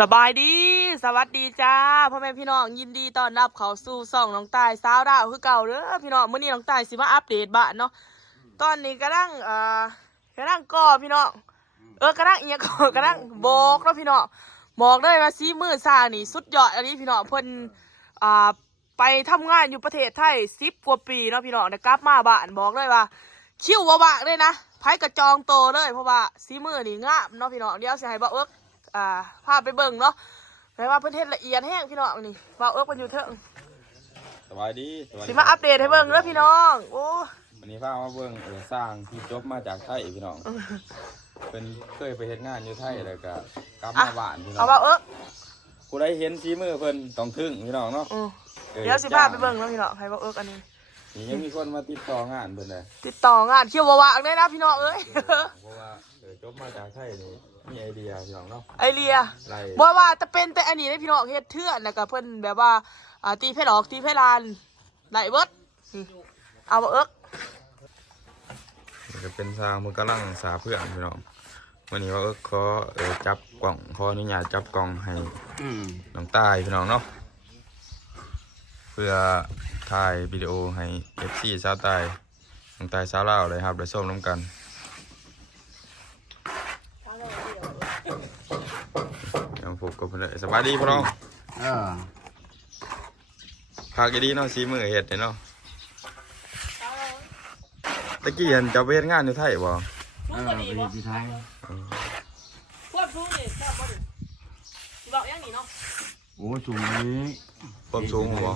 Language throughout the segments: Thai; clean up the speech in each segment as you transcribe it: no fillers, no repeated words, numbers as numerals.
สบายดีสวัสดีจ้าพ่อแม่พี่น้องยินดีต้อนรับเข้าสู่ช่องน้องตายสาวดาวคือเก่าเด้อพี่น้องมื้อนี้น้องตายสิมาอัปเดตบ้านเนาะตอนนี้กำลังก่อพี่น้องกำลังกำลังโบกเนาะพี่น้องบอกได้ว่าซีมือซ่านี่สุดยอดอันนี้พี่น้องเพิ่นไปทำงานอยู่ประเทศไทย10 กว่าปีเนาะพี่น้องได้กลับมาบ้านบอกเลยว่าคิวบ่บากเลยนะไผกระจองโตเลยเพราะว่าซีมือนี่งามเนาะพี่น้องเดี๋ยวสิให้บ่เอิกพาไปเบิ่งเนาะแปลว่าเพิ่นเฮ็ดละเอียดแห้งพี่น้องนี่บ่เอิกมันอยู่เถิงสวัสดีสิมาอัปเดตให้เบิ่งเด้อพี่น้องโอ้วันนี้พามาเบิ่งสร้างที่จบมาจากไทยพี่น้องเป็นเคยไปเฮ็ดงานอยู่ไทยแล้วก็กลับมาบ้านพี่น้องเอาบ่เอิกผู้ใดเห็นฝีมือเพิ่นต้องทึ่งพี่น้องเนาะเดี๋ยวสิพาไปเบิ่งเนาะพี่น้องให้บ่เอิกอันนี้นี่ยังมีคนมาติดต่องานเพิ่นเลยติดต่องานคิวบ่ว่างเลยนะพี่น้องเอ้ยเพราะว่าจบมาจากไทยนี่มีไอเดียพี่น้องเนาะไอเดียบ่ว่าจะเป็นแต่อันนี้ได้พี่น้องเฮ็ดเทื่อนแล้วก็เพิ่นแบบว่าตีเพลออกตีเพลานไหลเบิดเอาบ่เอิกจะเป็นสร้างมือกำลังสาเพื่อนพี่น้องวันนี้ว่าขอจับกล่องขออนุญาตจับกล่องให้น้องตายพี่น้องเนาะเพื่อถ่ายวิดีโอให้ FC สาวตายน้องตายสาวลาวเลยครับได้ชมน้ำกันยังผูกกับเพื่อนสบายดีพี่น้องพากดีเนาะสีมือเห็ดเนาะตะกี้เห็นจะเวทงานอยู่ไทยบ่ไปที่ไทยพวกฟูนี่ชอบบ่ดิบอกอย่างนี้เนาะโอ้สูงนี้ความสูงบ่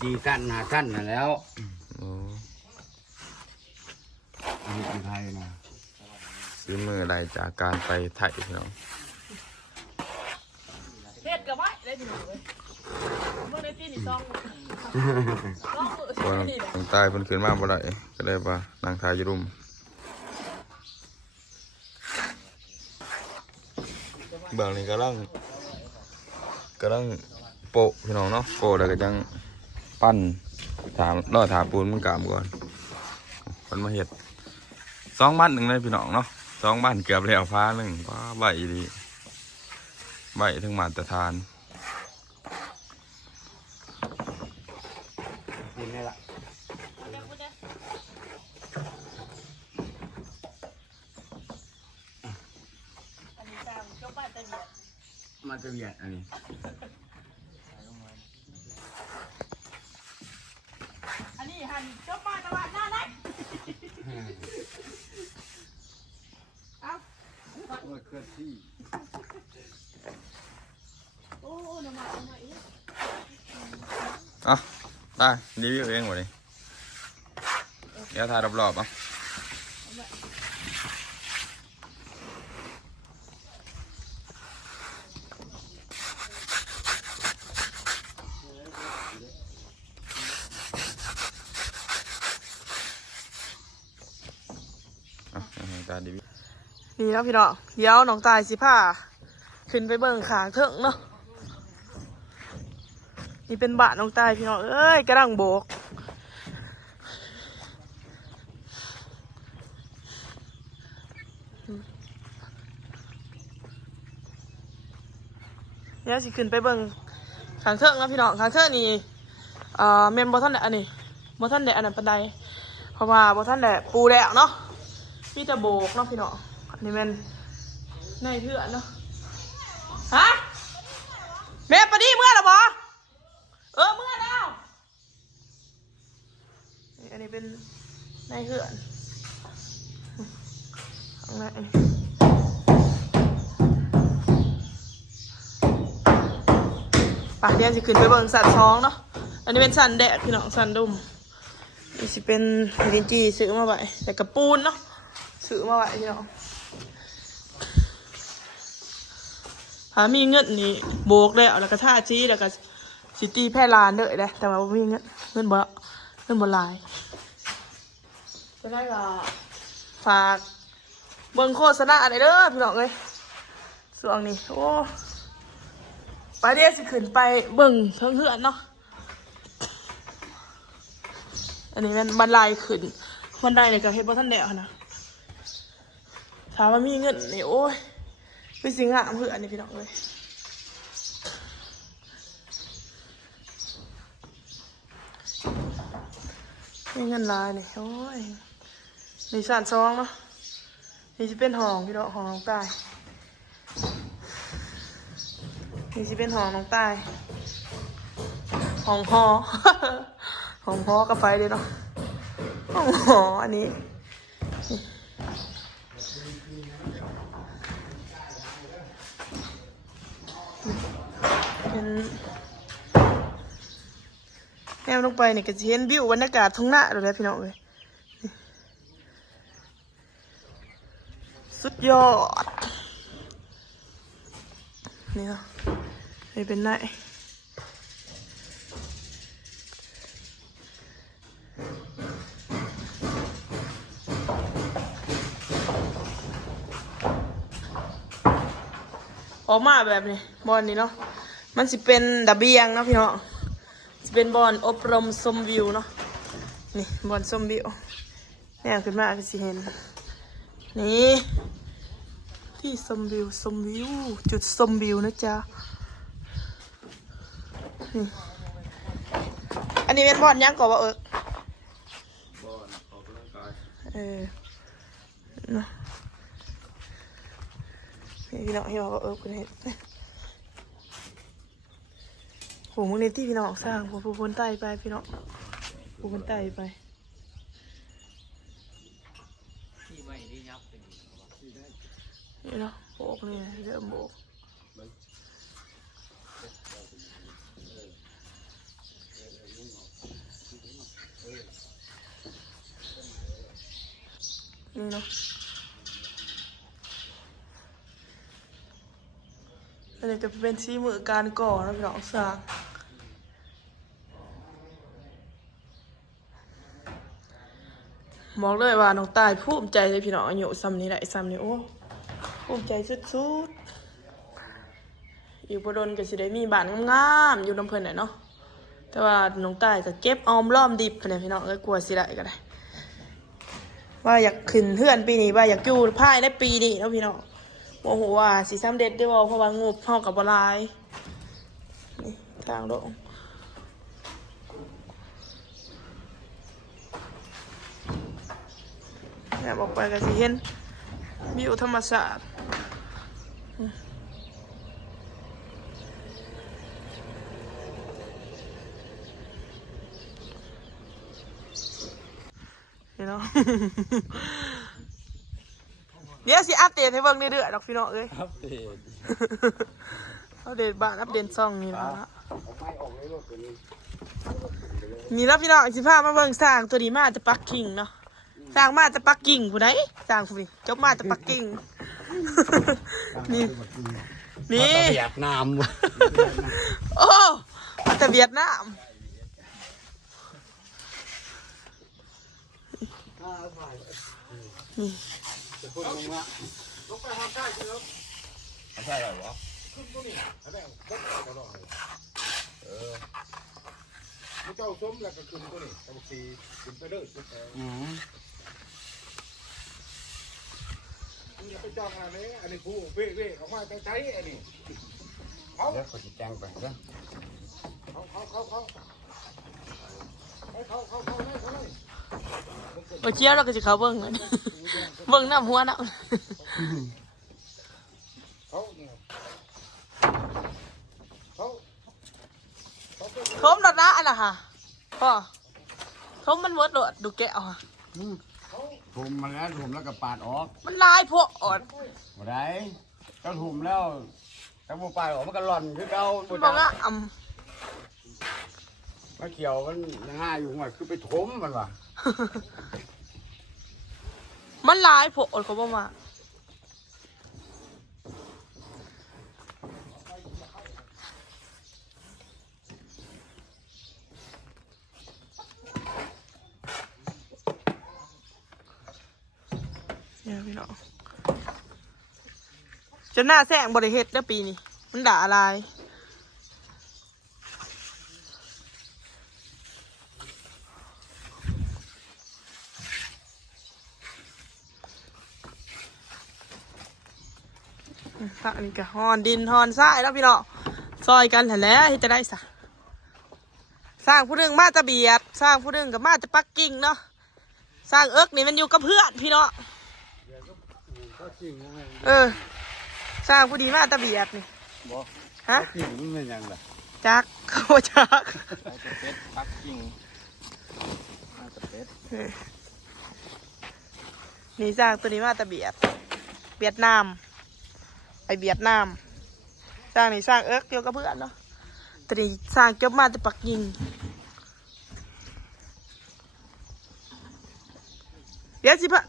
ตีกันหากันน่ะแล้วที่ไทยนะซื้อมืออะไรจากการไปไทยพี่น้องเฮ็ดกับไว้ได้พี่น้องเว้ยเมื่อได้ตีนี่ซองต้องตายเพิ่นขึ้นมาบ่ได้ก็เลยว่านางทายอยู่รุมเบื้องนี้กำลังโปะพี่น้องเนาะโปะแล้วก็ยังปั้นรอถาปูนมึงกามก่อนมันมาเห็ด2 บ้าน1เลยพี่น้องเนาะ2 บ้านเกือบแล้วฟ้า1ว้าใบดีใบถึงมาตรฐานกินได้ละมาจะเบียดอันนี้หันจบมาตะวันหน้าไหนเอาเคลื่อนที่โอ้น้ำมันหน่อยได้รีวิวเองหมดเลยเดี๋ยวถ่ายรอบๆนี่แล้วพี่น้องเดี๋ยวน้องตายสิผ้าขึ้นไปเบิ่งขางเถิงเนาะนี่เป็นบ้านน้องตายพี่น้องเอ้ยกระดังโบกเดี๋ยวสิขึ้นไปเบิ่งขางเถิงนะพี่น้องขางเถิงนี่เมนบอท่านแหละอันนี้บอท่านแหละอันนั้นปันไดเพราะว่าบอท่านแหละปูแล้วเนาะพี่จะโบกเนาะพี่น้องนี่มันในเถื่อนเนาะฮะแม่ปะดีเมื่อหรอบอเมื่อแล้วอันนี้เป็นในเถื่อนข้างในป่ะเดี๋ยวจะขึ้นไปเบิ่งสัตว์ท้องเนาะอันนี้เป็นสันแดดพี่น้องสันดุมนี่สิเป็นลิ้นจี่ซื้อมาไว้แต่กระปูนเนาะซื้อมาไว้พี่น้องมีเงินนี่โบกแล้วก็ท่าชี้แล้วก็ซิตี้แพร่ลานด้วยเลยแต่ว่ามีเงินบ่ลายจะได้ก็ฝากเบิ่งโฆษณาอะไรเด้อพี่น้องเอ้ยส่วงนี้โอ้ไปเดี๋ยวสิขึ้นไปเบิ่งเพื่อนเนาะอันนี้มันบันไดขึ้นบันไดเนี่ยก็เฮ็ดบ่ทันแล้วนะถามว่ามีเงินนี่โอ้ย ไปสิงหาเพื่อนนี่พี่น้องเลยนี่เงินลายนี่โอ้ยนี่สานซองเนาะนี่จะเป็นห้องพี่น้องห้องน้องตายนี่จะเป็นห้องน้องตายห้องหอ ห้องหอกาแฟเลยเนาะห้องหออันนี้เป็นแนวลงไปเนี่ยก็จะเห็นวิวบรรยากาศทุ่งนาดูแลพี่น้องเลยสุดยอดนี่เนาะนี่เป็นไงออกมาแบบนี้บอลนี้เนาะมันสิเป็นระเบียงเนาะพี่น้องจะเป็นบอลอบรมชมวิวเนาะนี่บอลชมวิวแนวขึ้นมาก็สิเห็นนี่ที่ชมวิวจุดชมวิวนะจ๊ะนี่อันนี้เป็นบอลยังก่อนว่าบอลออกกำลังกาย เนาะพี่น้องที่บอกว่าคุณเห็นโหมึงเนที่พี่น้องสร้างผู้คนใต้ไปพี่น้องผู้คนใต้ไปนี่เนาะโบกนี่เริ่มโบกนี่เนาะอันนี้จะเป็นชี้มือการก่อนะพี่น้องสร้างบอกเลยว่าน้องตายภูมิใจเลยพี่น้องอายุซ้ำนี้แหละซ้ำนี้โอ้ภูมิใจสุดๆอยู่บดลก็สิได้มีบ้านงามๆอยู่น้ำเพลินหน่อยเนาะแต่ว่าน้องตายก็เก็บออมล้อมดิบเนี่ยพี่น้องเลยกลัวสิได้ก็ได้ว่าอยากขึ้นเพื่อนปีนี้ว่าอยากอยู่ภายในปีนี้เนาะพี่น้องโอ้โหว่าสีซ้ำเด็ดด้วยเพราะว่างบเท่ากับบลายนี่ทางลงเนี่ยบอกไปก็สิเห็นวิวธรรมชาติเนาะ เดี๋ยวสิอัปเดตให้เบิ่งเรื่อยๆดอกพี่น้องเอ้ย อัปเดต อัปเดตบ้านอัปเดตซ่องนี่นะนี่แล้วพี่น้องสิพามาเบิ่งสร้างตัวนี้มาจะปักกิ่งเนาะสร้างมาจะปักกิ่งผู้ใดสร้างผู้นี้จบมาจะปักกิ่ง นี่นี่ เวียดนาม โอ้มาแต่เวียดนามนี่ ใช่เหรอวะเจ้าส้มแล้วก็ขึ้นตัวนี้ตะบุกีขึ้นไปเด้ออย่าไปจ้องอะไรอันนี้ผู้เว่ออกมาใช้อันนี้ เดี๋ยวเขาจะแจ้งไปเด้อ โอ้เชี่ยวเราก็จะเขาเบิ่งเลยเบิ่งน้ำหัวน้ำทมดอดนะอันน่ะค่ะพ่อทมมันเวิร์ดโดดดูแกะค่ะ ถุมมันแล้วถุมแล้วก็ปาดออก มันลายพวกอด บ่ได้เจ้าถุมแล้วแต่บ่ปาดออกมันก็หล่อนคือเก่า มันบอกว่ามันเขียวมันง่ายอยู่หัวคือไปถมมันว่ะ มันลายพวกอดเขาบอกมาพี่น้องจะหน้าแซงบริเฮ็ดได้ปีนี้มันด่าอะไร ฝั่งนี้ก็ฮอนดินฮอนทรายแล้วพี่น้องซอยกันแหละที่จะได้สะสร้างผู้หนึ่งมาจะเบียดสร้างผู้หนึ่งกับมาจะปักกิ่งเนาะสร้างเอิกนี่มันอยู่กับเพื่อนพี่น้องสร้างผู้ดีมาจะเบียดนี่ฮะ จริงมันเป็นยังไง จักเขาจัก เป็ดปักกิ่งน่าจะเป็ด นี่สร้างตัวนี้มาจะเบียดเวียดนามไปเวียดนามสร้างนี่สร้างเอิกเกี่ยวกับเพื่อนเนาะตัวนี้สร้างจบมาจะปักกิ่งเดี๋ยวสิพะ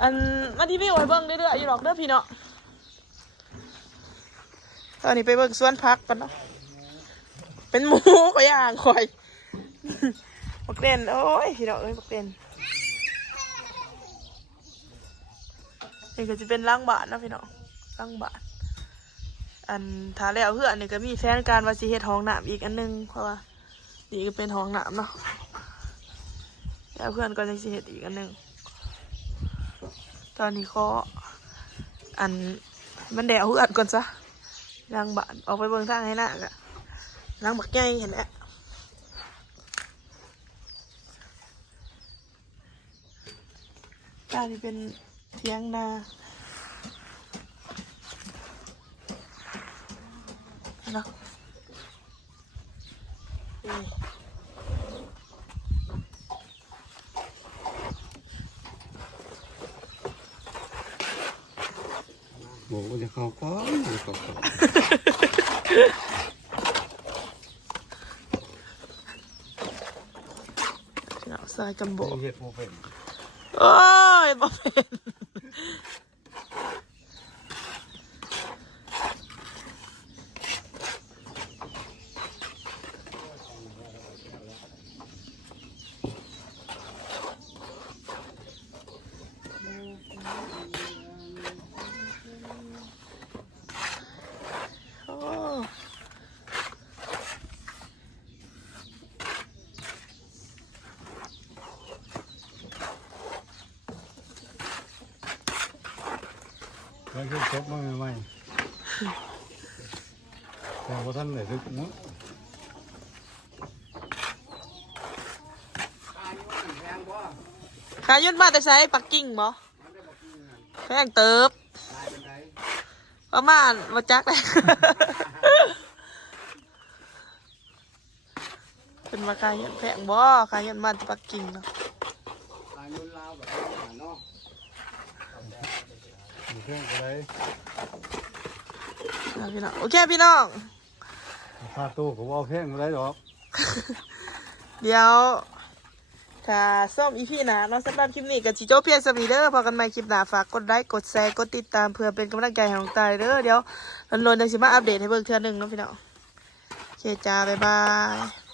อันมาที่พี่โอ้ยเบิ้งเรื่อยๆอยู่หรอกเด้อพี่เนาะตอนนี้ไปเบิ้งสวนพักกันเนาะเป็นหมูก็ย่างคอยบักเด่นโอ้ยพี่เนาะเอ้ยบักเด่นนี่ก็จะเป็นล้างบาทนะพี่เนาะล้างบาทอันท้าแล้วเพื่อนนี่ก็มีแฟนการว่าสิเฮ็ดห้องน้ำอีกอันนึงเพราะว่านี่ก็เป็นห้องน้ำเนาะแล้วเพื่อนก็ยังสิเฮ็ดอีกอันนึงตอนนี้เขาอันมันแดดเพื่อนก่อนซะล้างบาทออกไปเบิ่งทางให้หน้ากะล้างบักใหญ่เห็นไหมด้านนี้เป็นเทียงนาเนาะบอกว่าจะเข้าก้อนเข้าก้อน เนาะทรายจำโบ เห็ดโมเป็น โอ้ยบ่เป็นโอ้ แล้วก็จบมาใหม่แต่พอท่านไหนทึกเนาะ ขายุดมาแต่ใช้ปักกิ่งบ่แพงเติบประมาณว่าจักเลย เป็นมาขายเงินแพงบ่ขายเงินมาแต่ปักกิ่งเนาะ มีเครื่องอะไร เอาพี่น้องโอเคพี่น้อง ค่าตู้ผมเอาเครื่องอะไรหรอก เดี๋ยวถ้าส้มอีพี่หนาเนาะสำหรับคลิปนี้กับจิโจ้เพียรสวีเดอร์พอกันใหม่คลิปหน้าฝากกดไลค์กดแชร์กดติดตามเพื่อเป็นกำลังใจให้น้องตายเด้อเดี๋ยวลนๆจังสิมาอัปเดตให้เบิ่งเทื่อนึงเนาะพี่น้องโอเคจ้าบ๊ายบาย